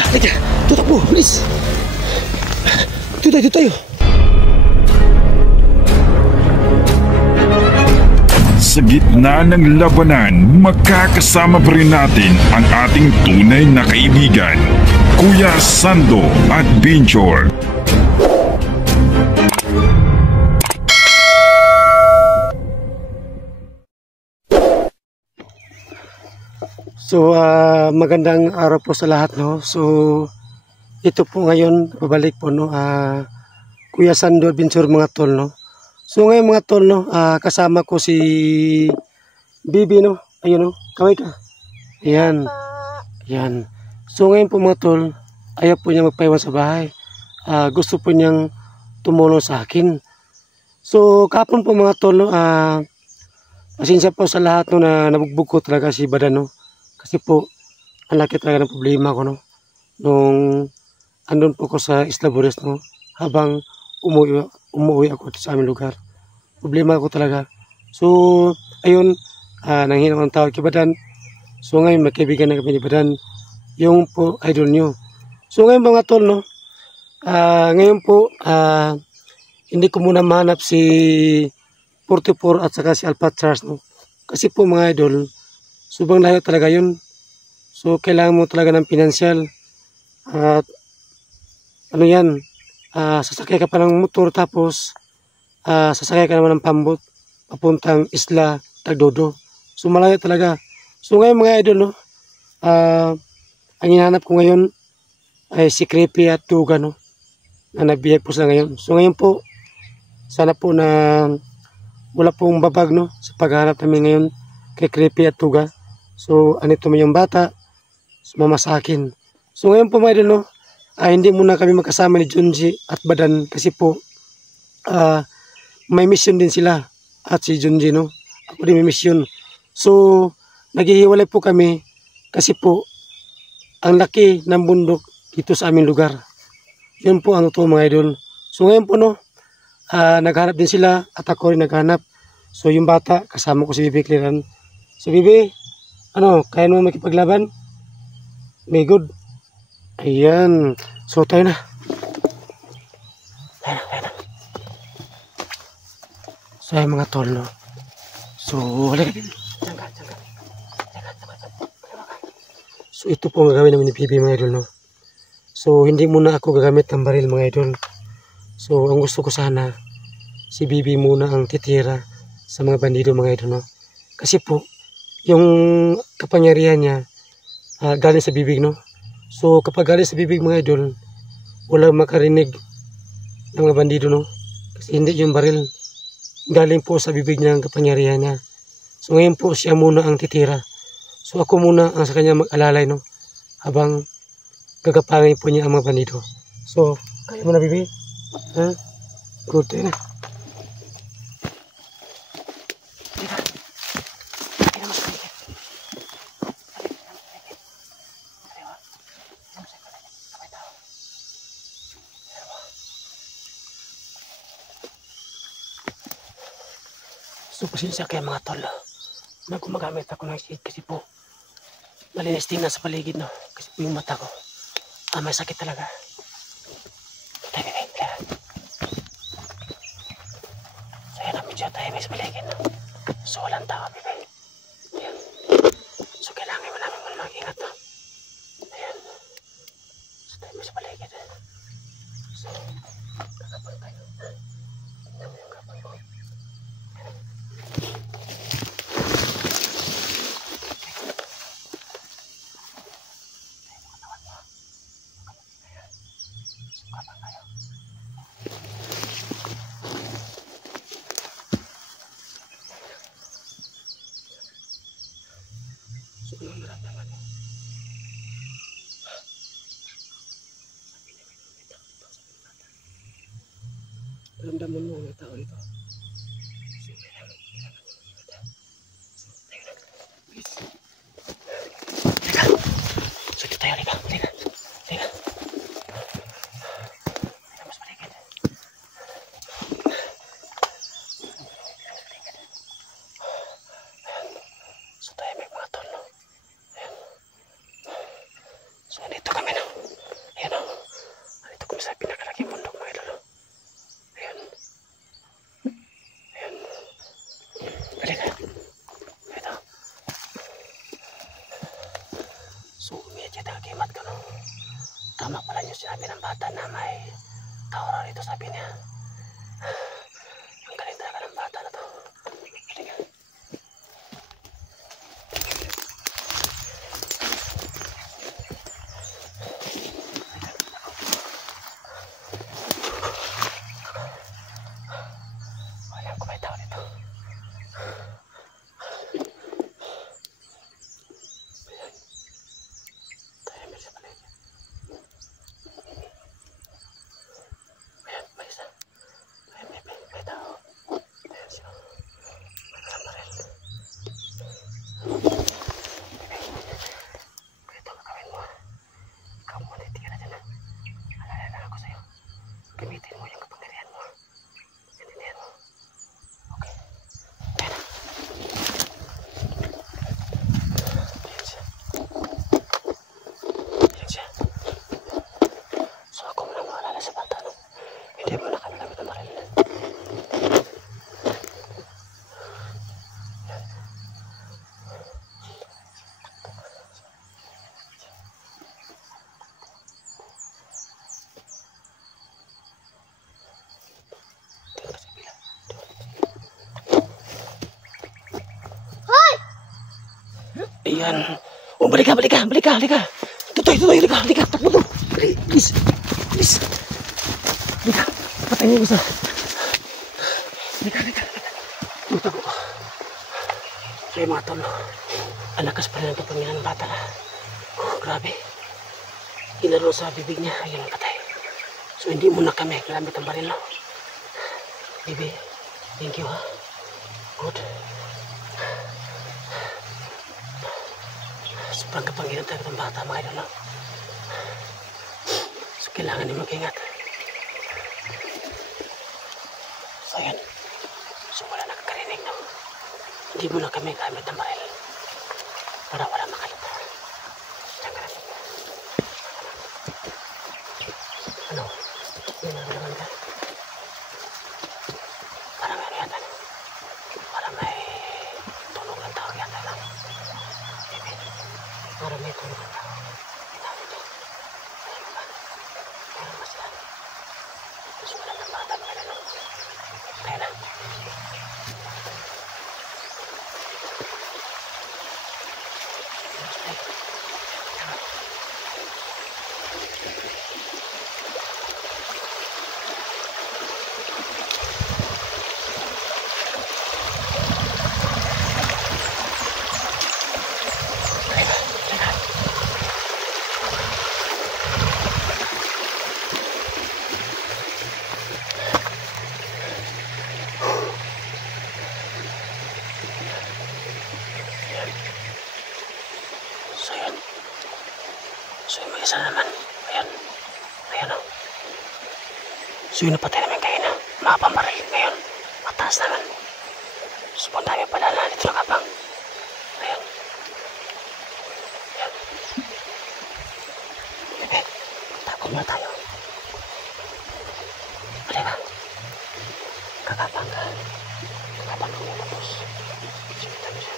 Halika. Tutakbo, bilis. Dito tayo. Sa gitna ng labanan, magkakasama pa rin natin ang ating tunay na kaibigan, Kuya Sando at Binchor. So, magandang araw po sa lahat, no? So, ito po ngayon, babalik po, no? Kuya Sando at Binchor, mga tol, no? So, ngayon, mga tol, no? Kasama ko si Bibi, no? Ayun, no? Kaway ka. Ayan. Ayan. So, ngayon po, mga tol, ayaw po niya magpaiwan sa bahay. Gusto po niyang tumulong sa akin. So, kapon po, mga tol, no? Pasensya po sa lahat, no? Na nabugbog ko talaga si Badan, no? Kasi po, ang laki talaga ng problema ko, no? Nung andun po ko sa Isla Bures, no? Habang umuwi ako sa aming lugar. Problema ko talaga. So, ayun, nanghinang ng tawag kay Badan. So, ngayon, magkaibigan na kami ni Badan. Yung po, idol nyo. So, ngayon mga tol, no? Ngayon po, hindi ko muna mahanap si 44 at saka si Alpha Charles, no? Kasi po mga idol, subang layo talaga yun. So, kailangan mo talaga ng pinansyal. At, ano yan, sasakay ka pa ng motor tapos, sasakay ka naman ng pambot papuntang Isla Tagdodo. So, malayo talaga. So, ngayon mga idol, no, ang hinahanap ko ngayon ay si Creepy at Tuga, no, na nabiyag po sila ngayon. So, ngayon po, sana po na wala pong babag, no, sa paghahanap namin ngayon kay Creepy at Tuga. So, anito mo yung bata, sumama sa akin. So, ngayon po mga idol, no, hindi muna kami magkasama ni Junji at Badan kasi po, may mission din sila at si Junji, no. Ako din may mission. So, naghihiwalay po kami kasi po, ang laki ng bundok dito sa aming lugar. Yun po ang totoo mga idol. So, ngayon po, no, naghanap din sila at ako rin naghanap. So, yung bata, kasama ko si Bibi Clearan. So, Bibi, kaya mo makipaglaban? May good. Ayan. So, tayo na. Ayan. So, ayan mga tol, no. So, halika din. So, ito po ang gagawin namin ni Bibi mga idol, no. So, hindi muna ako gagamit ng baril mga idol. So, ang gusto ko sana, si Bibi muna ang titira sa mga bandido mga idol, no. Kasi po, yung kapangyarihan niya, galing sa bibig, no. So, kapag galing sa bibig mga idol, wala makarinig ng mga bandido, no. Kasi hindi yung baril, galing po sa bibig niya ang kapangyarihan niya. So, ngayon po siya muna ang titira. So, ako muna ang sa kanya mag-alalay, no. Habang gagapangin po niya ang mga bandido. So, kaya mo na, Bibi? Ha? Good, tayo na. So, pasensya kaya mga tol. Na gumagamit ako ng shade kasi po malinis tingnan sa paligid, no. Kasi po yung mata ko, may sakit talaga. So, yan ang medyo tayo may sa paligid, no. So, walang tao, Bibi. Ayan. So, kailangan mo namin muna mag-ingat, no. Ayan. So, tayo may sa paligid. So, kakapag tayo. Tingnan mo yung kapag ko. So, anong nararamdaman mo? Sabi na may tao dito, sabi ng bata. Naramdaman mo ang tao dito. So, kailangan mo ng bata. So, tayo na. Please. Teka. So, ito tayo, liga. Teka. Teka. Teka, mas maligid. So, tayo may mga tol, no? Ayan. So, dito kami na. sabi niya. Ang galing talaga ng bata na to. Halika. Alam ko may tao dito. Gamitin mo yung kapangyarihan mo. Intindihan mo. Okay. Ayan siya. Ayan siya. So ako muna maalala sa bata, no? Hindi mo na kami gamit ang baril. Ayan. Oh, balik ka. Tutoy, halika. Takbo to. Please. Halika. Patayin mo gusto. Halika. Tuto ko. Kaya mga tol, ang lakas pa rin ang kapangyarihan ng bata. Oh, grabe. Inaro sa bibig niya. Ayan ang patay. So, hindi mo na kami gamit ang baril, no? Baby, thank you, ha? Good. Sobrang kapangyarihan talaga ng bata, mga idol, no? So, kailangan niyo mag-ingat. So, ayan. So, wala nakakarinig, no? Hindi mo na kami gamit ng baril para wala makalita. Diyan ka na. Ano? Yan ang naman ka. Para may ano yata. Para may tunog ng tao yata lang. Para may tunog ng tao. Itawag ito. Ayan ba? Meron ba sila? Gusto mo lang ng bata mga ganun. Kaya na. So yung mag-isa naman. Ayan o. So yung napatay namin kayo na mapambaril ngayon. Mataas naman. So punta kami pala na dito ng abang. Ayan. Bebe, takot na tayo. Pwede ba? Kakabang ka. Kakabang ka muna, boss. Sige, tayo siya.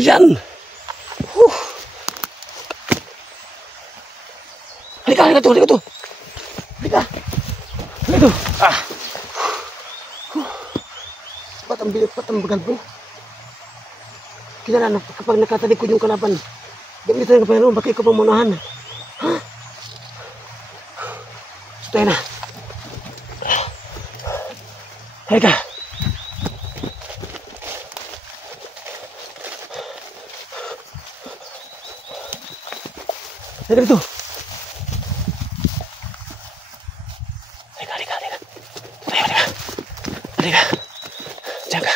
Yan! Halika to! Halika to! Patang bilik, patang bagal po. Kita na, kapag nakatalikod yung kalaban, gamitin ka pa yun, bakit ka pamunahan? Ha? So tayo na. Halika! Halika dito. Halika. Halika. Halika. Diyan ka.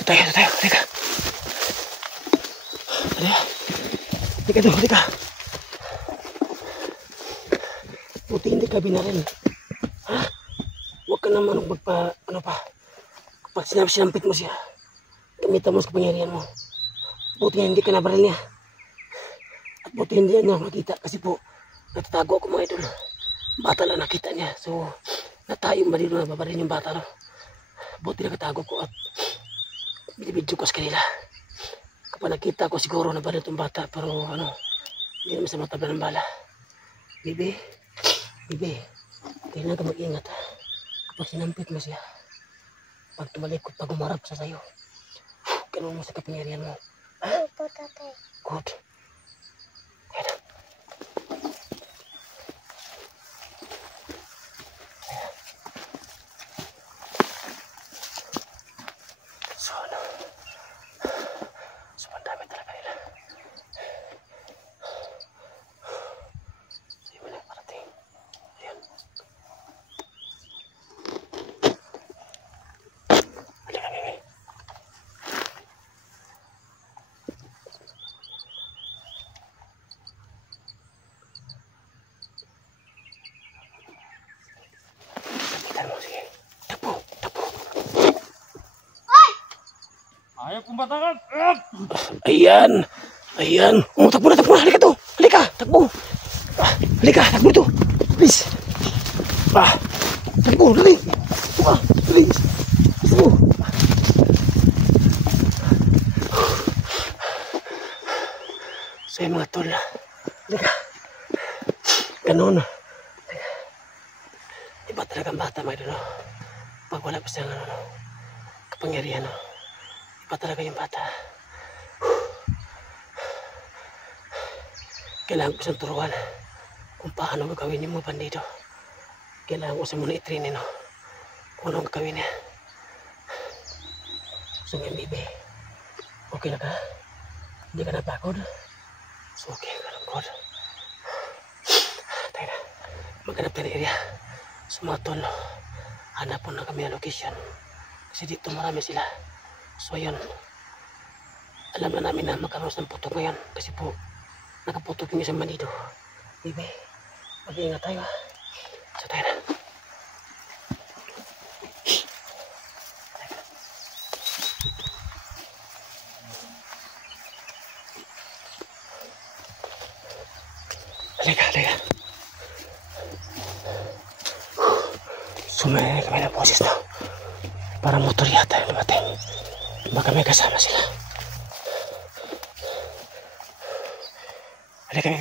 Ito tayo. Halika. Halika. Buti hindi ka binaril. Ha? Huwag ka naman ano pa. Kapag sinampit mo siya, gamitan mo sa kapangyarihan mo. Buti hindi ka nabaril niya. At buti hindi niya makita kasi po, natatago ako mga idol. Bata lang nakita niya. So, natayong ba dito na babaril yung bata, no? Buti nakatago ko at binibidyo ko sa kanila. Kapag nakita ko siguro na ba itong bata, pero hindi naman sa matabla ng bala. Bibi, kailangan ka mag-ingat, ha. Kapag sinampit mo siya, pag tumalikot, pag umarap sa sayo, ganun mo sa kapangyarihan mo. Ha? Opo, tatay. Good. Kaya na. Sobrang dami talaga nila. Sa'yo mo lang parating. Ayan. Halika, bebe. Sabitan mo, sige. Takbo. Ayaw kong batangan! Ayan. Takbo na. Halika to. Takbo. Takbo to. Please. Takbo, dali. Please. Takbo. Saya mga tol. Halika. Ganon. Iba talagang bata, mga idol. Pag wala pa siyang kapangyarihan, iba talaga yung bata. Kailangan ko siyang turuan kung paano gagawin yung mga bandido. Kailangan ko siya muna itrinin, kung anong gagawin niya. So ngayon, baby, okay na ka? Hindi ka napagod? So okay, kalangkod. Tayo na, maghanap tayo ng area. Sa mga tol, hanapon na kami ang location. Kasi dito marami sila. So ayun, alam na namin na magkaroon ng putok ngayon. Kasi po, nakaputok yung isang bandido. Baby, mag-iingat tayo, ha. So tayo na. Halika. Sumaya kami ng boses na. Para motor yata yung dumating. Baka may kasama sila. Halika.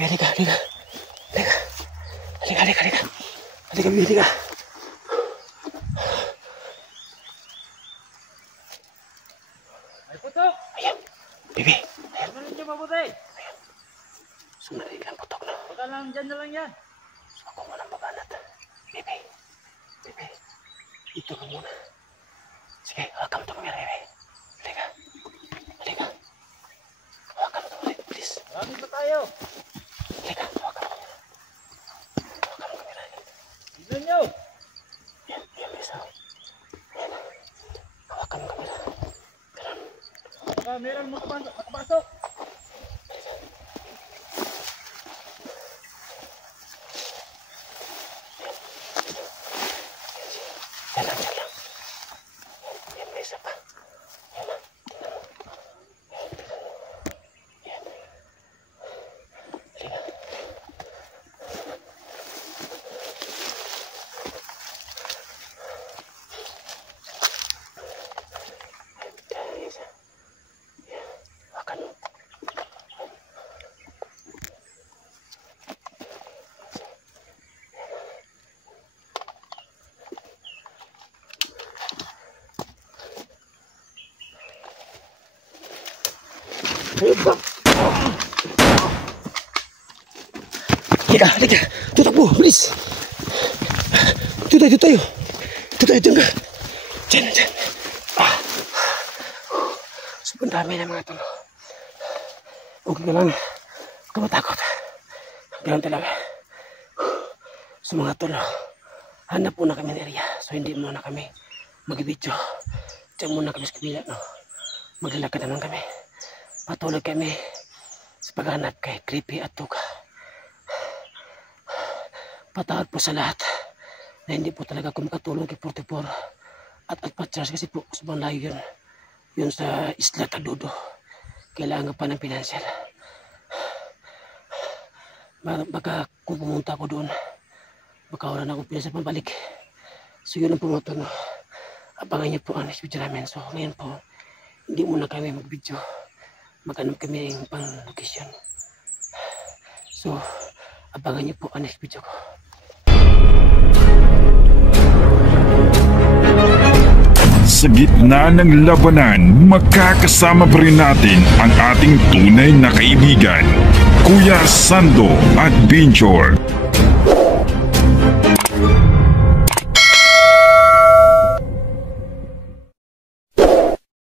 Ay putok! Ayan, bibi. Ano ninyo mabuti? Sumari ka ang putok na. Baka lang dyan na lang yan. So ako muna babanat. Bibi. Ito ka muna. Sige, hakam ito kamera, bibi. Halika. Hakam ito ulit, please. Marami pa tayo. Halika, hakam kamera. Tignan nyo. Yan, bisa. Yan. Hawakan mo kamera. Ganun. Baka meron makapasok. Yan lang. Yan, may isa pa. Yan lang. Tingnan mo. Yan. Halika. Yan, isa. Yan. Hawakan mo. Halika. Tutakbo, please. Ito tayo. Diyan ka. Diyan. Sobrang dami na mga tolo. Okay ka lang. Huwag ka matakot. Ganun talaga. So mga tolo, hanap muna kami ng area. So hindi muna kami mag-video. Diyan muna kami sa kabila, no? Maglalakad naman kami. Patuloy kami sa paghanap kay Creepy at Tuka. Patawad po sa lahat na hindi po talaga ako makatulong kay 44 at Alpachars kasi po sobrang layo yun. Yun sa Isla Tadudo. Kailangan pa ng pinansyal. Baka kung pumunta ako doon, baka wala na akong pinansyal pambalik. So yun ang pumunta, no? Abangan niyo po ang next video namin. So ngayon po, hindi muna kami mag-video. Maghanap kami ng pang location. So, abangan niyo po ang next video ko. Sa gitna ng labanan, magkakasama pa rin natin ang ating tunay na kaibigan, Kuya Sando at Binjor.